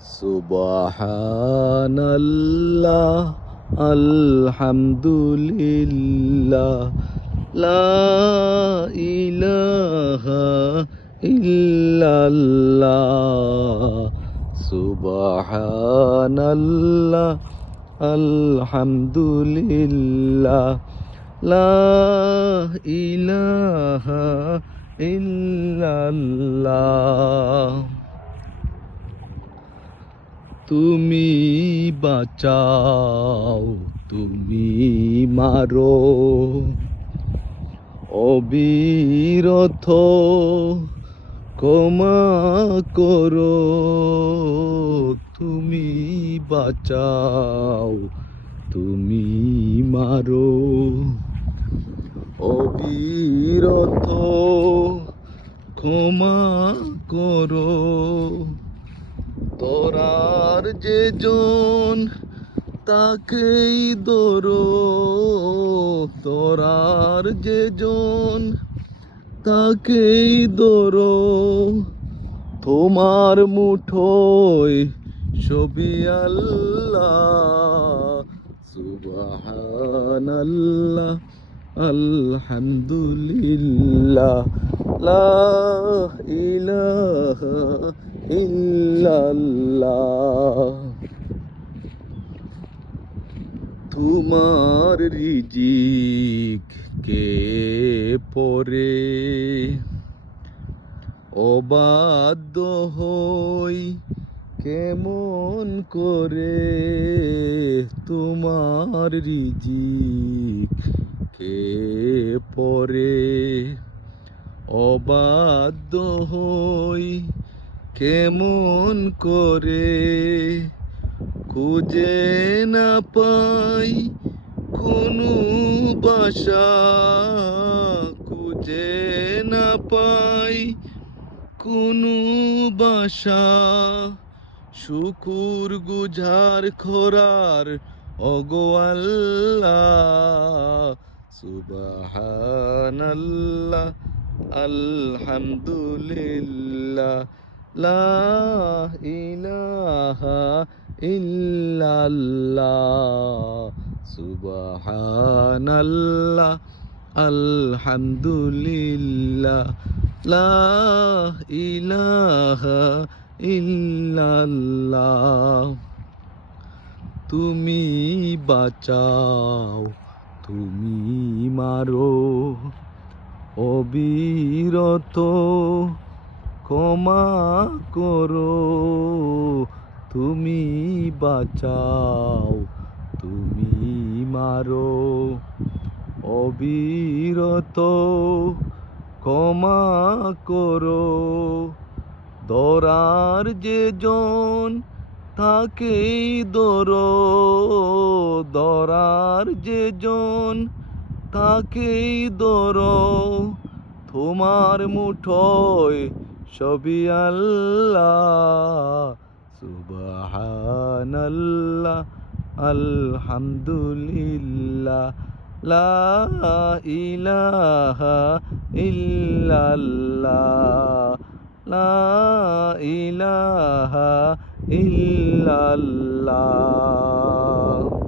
সুবহানাল্লাহ আলহামদুলিল্লাহ লা ইলাহা ইল্লাল্লাহ সুবহানাল্লাহ আলহামদুলিল্লাহ লা ইলাহা ইল্লাল্লাহ। তুমি বাঁচাও, তুমি মারো, অবিরত ক্ষমা করো। তুমি বাঁচাও, তুমি মারো, অবিরত ক্ষমা করো। তোরার যে জন তাকেই ধরো, তোরার যে জন তাকেই ধরো। তোমার মুঠোয় সবই আল্লাহ। সুবহানাল্লাহ আলহামদুলিল্লাহ লা ইলাহা ইল্লাল্লাহ। তোমার রিজিক কে পরে অবাধ্য হই কেমন করে। তোমার রিজিক কে পরে অবাধ্য হই কেমন করে। খুঁজে না পাই কোনো বাসা, খুঁজে না পাই কোনো বাসা। শুকুর গুজার খোরার ওগো আল্লাহ। সুবহানাল্লাহ আলহামদুলিল্লাহ লা ইলাহা ইল্লাল্লাহ। সুবহানাল্লাহ আলহামদুলিল্লাহ লা ইলাহা ইল্লাল্লাহ। তুমি বাঁচাও, তুমি মারো, অবিরত ক্ষমা করো। তুমি বাঁচাও, তুমি মারো, অবিরত ক্ষমা করো। ধরার যে জন তাকেই ধরো, ধরার যে জন তাকেই ধরো। তোমার মুঠোয় সবই আল্লাহ। সুবহানাল্লাহ আলহামদুলিল্লাহ লা ইলাহা ইল্লাল্লাহ লা ইলাহা ইল্লাল্লাহ।